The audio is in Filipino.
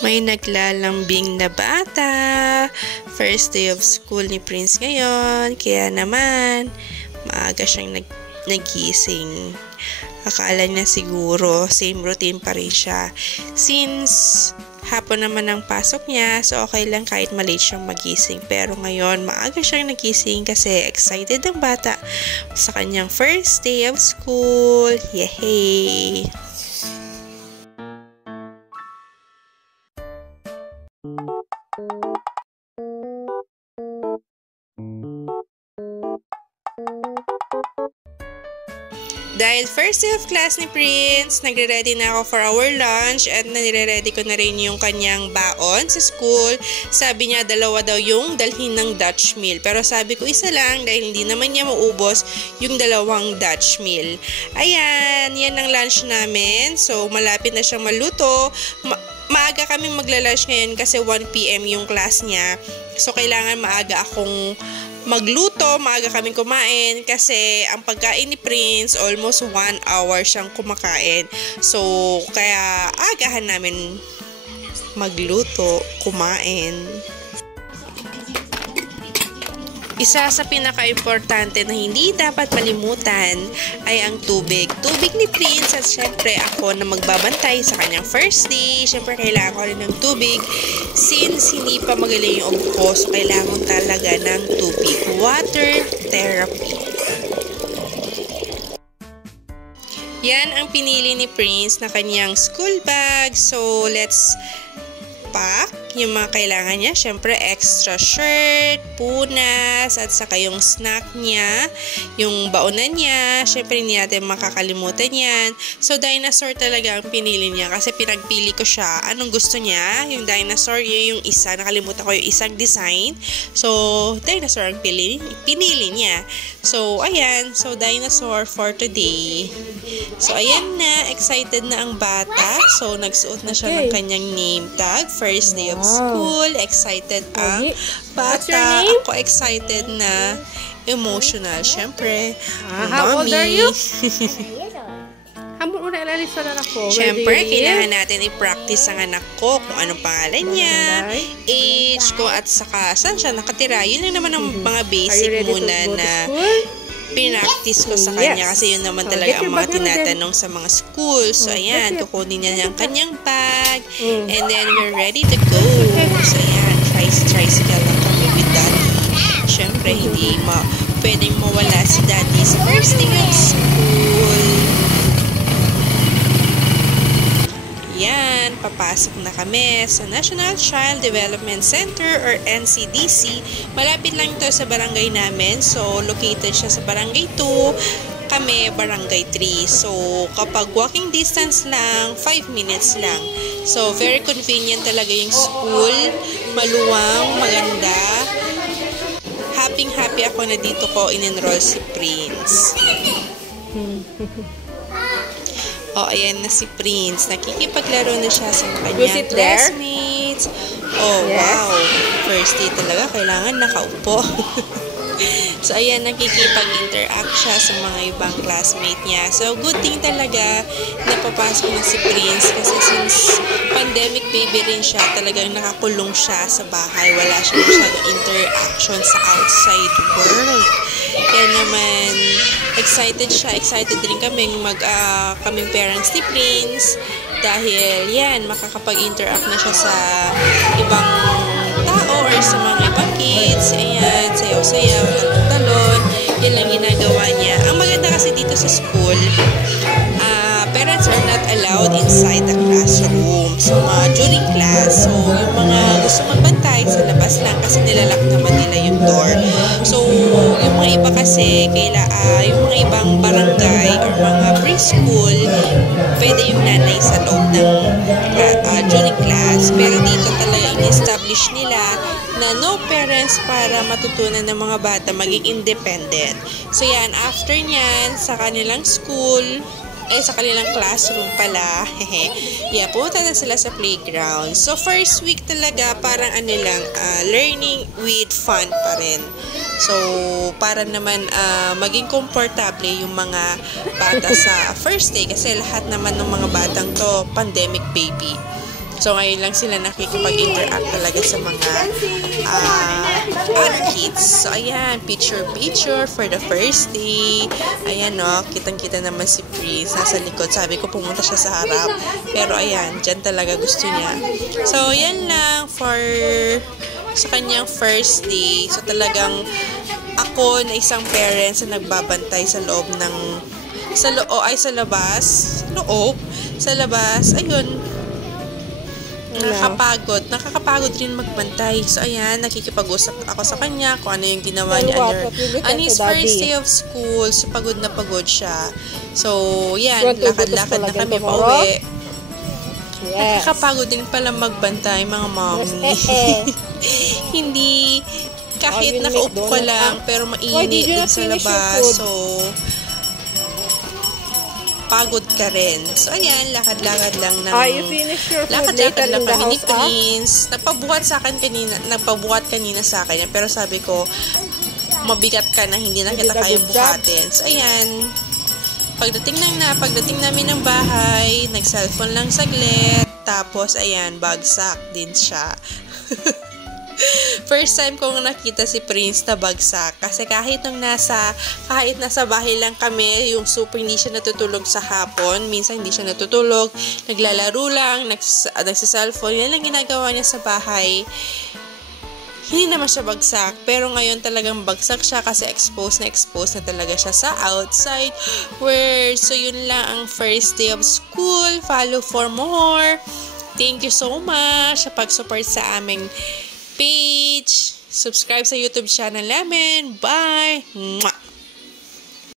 May naglalambing na bata. First day of school ni Prince ngayon. Kaya naman, maaga siyang nagising. Akala niya siguro, same routine pa rin siya. Since hapon naman ang pasok niya, so okay lang kahit malate siyang magising. Pero ngayon, maaga siyang nagising kasi excited ang bata sa kanyang first day of school. Yehey! Dahil first day of class ni Prince, nagre-ready na ako for our lunch at nire-ready ko na rin yung kanyang baon sa school. Sabi niya dalawa daw yung dalhin ng Dutch meal. Pero sabi ko isa lang dahil hindi naman niya maubos yung dalawang Dutch meal. Ayan, yan ang lunch namin. So malapit na siyang maluto. Maaga kaming magla-lunch ngayon kasi 1 PM yung class niya. So kailangan maaga akong magluto, maaga kaming kumain kasi ang pagkain ni Prince almost 1 hour siyang kumakain. So, kaya agahan namin magluto, kumain. Isa sa pinaka-importante na hindi dapat malimutan ay ang tubig. Tubig ni Prince at syempre ako na magbabantay sa kanyang first day. Syempre kailangan ko rin ng tubig since hindi pa magaling yung ubo ko. So kailangan talaga ng tubig. Water therapy. Yan ang pinili ni Prince na kanyang school bag. So let's pack yung mga kailangan niya. Syempre, extra shirt, punas, at saka yung snack niya, yung baonan niya. Syempre, hindi natin makakalimutan yan. So, dinosaur talaga ang pinili niya kasi pinagpili ko siya. Anong gusto niya? Yung dinosaur, yung isa. Nakalimutan ko yung isang design. So, dinosaur ang pinili niya. So, ayan. So, dinosaur for today. So, ayan na. Excited na ang bata. So, nagsuot na siya ng kanyang name tag. First day of school. Excited ang bata. Ako excited na emotional. Syempre, how old are you? Hambon una ilalisa na ako. Syempre, kailangan natin i-practice ang anak ko kung anong pangalan niya, age ko, at saka saan siya nakatira. Yun lang naman ang mga basic muna na pinractice ko sa kanya kasi yun naman talaga ang mga tinatanong sa mga school. So, ayan, kukunin niya ang kanyang bag and then we're ready to go. So, ayan, tricycle lang kami with Daddy. Syempre, hindi pwedeng mawala si Daddy sa first day of school. Yan, papasok na kami sa National Child Development Center or NCDC. Malapit lang ito sa barangay namin. So, located siya sa barangay 2. Kami, barangay 3. So, kapag walking distance lang, 5 minutes lang. So, very convenient talaga yung school. Maluwang, maganda. Happy ako na dito ko in-enroll si Prince. Oh, ayan na si Prince. Nakikipaglaro na siya sa kanyang classmates. Oh, wow. First day talaga, kailangan nakaupo. So, ayan, nakikipag-interact siya sa mga ibang classmate niya. So, good thing talaga na papasok na si Prince kasi since pandemic baby rin siya, talagang nakakulong siya sa bahay. Wala siya masyadong interaction sa outside world. Kaya naman, excited siya. Excited rin kaming kaming parents ni Prince dahil yan, makakapag-interact na siya sa ibang tao or sa mga ibang kids. Ayan, sayaw-sayaw, talon-talon. Yan lang ginagawa niya. Ang maganda kasi dito sa school, parents are not allowed inside the classroom. So, during class, so yung mga gusto magbantay sa labas lang kasi nilalak naman nila yung door. So, yung mga iba kasi, yung mga ibang barangay or mga preschool, pwede yung nanay sa loob ng during class. Pero dito talaga in-establish nila na no parents para matutunan ng mga bata maging independent. So, yan, after nyan, sa kanilang school, sa kanilang classroom pala, yeah, pumunta na sila sa playground. So, first week talaga, parang learning with fun pa rin. So, para naman maging komportable yung mga bata sa first day kasi lahat naman ng mga batang to, pandemic baby. So, ngayon lang sila nakikipag-interact talaga sa mga other kids. So, ayan, picture for the first day. Ayan, no, kitang-kita naman si Prince nasa likod. Sabi ko, pumunta siya sa harap. Pero, ayan, dyan talaga gusto niya. So, yan lang sa kanyang first day. So, talagang ako na isang parents na nagbabantay sa loob ng sa labas, ayun, nakakapagod rin magbantay. So, ayan, nakikipag-usap ako sa kanya kung ano yung ginawa niya on his first day of school. So, pagod na pagod siya. So, yan, lakad-lakad na kami pa uwi. Yes. Nakakapagod din pala magbantay, mga mommy. Hindi, kahit nakaupo ka lang, pero mainit din sa labas. So, pagod ka rin. So, ayan, lakad-lakad lang ng... Lakad-lakad lang kami ni Prince. Nagpabuhat kanina sa akin. Pero sabi ko, mabigat ka na, hindi na kita kayang buhatin. So, ayan. Pagdating namin ng bahay, nag-cellphone lang saglit. Tapos, ayan, bagsak din siya. First time kong nakita si Prince na bagsak. Kasi kahit nasa bahay lang kami, yung super hindi siya natutulog sa hapon. Minsan hindi siya natutulog. Naglalaro lang, nagsa-cellphone. Yan lang ginagawa niya sa bahay. Hindi naman siya bagsak. Pero ngayon talagang bagsak siya kasi exposed na talaga siya sa outside world. So, yun lang ang first day of school. Follow for more. Thank you so much sa pag-support sa aming page. Subscribe sa YouTube channel namin. Bye! Mwah!